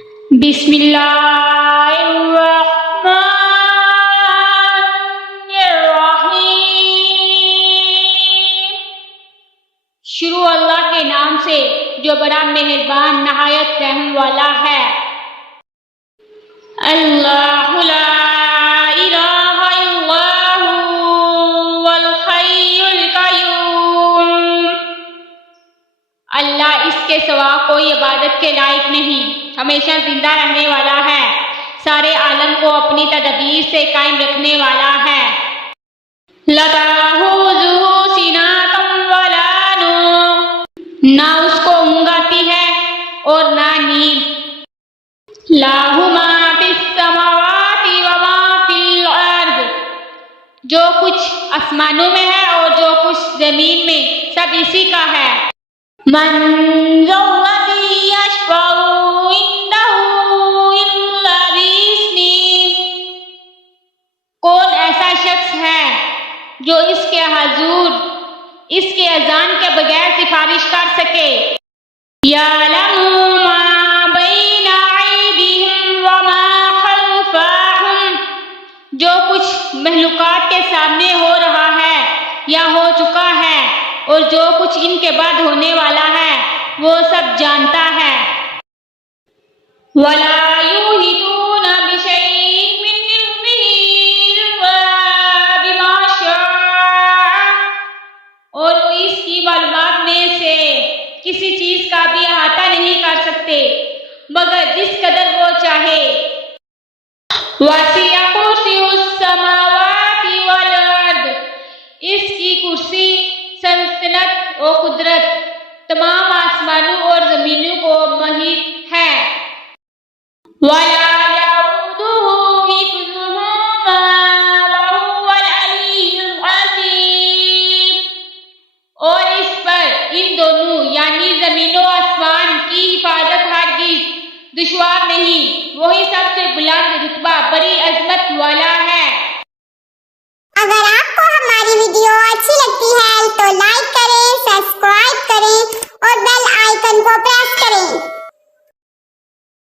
بسم اللہ الرحمن الرحیم۔ شروع اللہ کے نام سے جو بڑا مہربان نہایت رحم والا ہے۔ اللہ لا الہ الا هو الحی القیوم۔ اللہ اس کے سوا کوئی عبادت کے لائق نہیں، ہمیشہ زندہ رہنے والا ہے، سارے عالم کو اپنی تدبیر سے قائم رکھنے والا ہے۔ لا تأخذہ سنۃ ولا نوم، نہ اس کو اونگ آتی ہے اور نہ نیند۔ لہ ما فی السماوات وما فی الارض، جو کچھ آسمانوں میں ہے اور جو کچھ زمین میں سب اسی کا ہے۔ من ذا الذی یشفع عنده الا بإذنہ، کون ایسا شخص ہے جو اس کے حضور اس کے اذان کے بغیر سفارش کر سکے۔ یعلم ما بین ایدیہم وما خلفہم، جو کچھ مخلوقات کے سامنے ہو رہا ہے یا ہو چکا ہے اور جو کچھ ان کے بعد ہونے والا ہے وہ سب جانتا ہے۔ وَلَا يُحِيطُونَ بِشَيْءٍ مِّنْ عِلْمِهِ إِلَّا بِمَا شَاءَ، اور وہ اس کی معلومات میں سے کسی چیز کا بھی احاطہ نہیں کر سکتے مگر جس قدر وہ چاہے۔ وَسِعَ كُرْسِيُّهُ السَّمَاوَاتِ وَالْأَرْضَ، اس کی کرسی، سلطنت و قدرت تمام آسمانوں اور زمینوں کو محیط ہے۔ وَلَا يَئُودُهُ حِفْظُهُمَا وَهُوَ الْعَلِيُّ الْعَظِيمُ، اور اس پر ان دونوں یعنی زمین و آسمان کی حفاظت ہرگز دشوار نہیں، وہی سب سے بلند رتبہ بڑی عظمت والا ہے۔ اگر آپ کو ہماری ویڈیو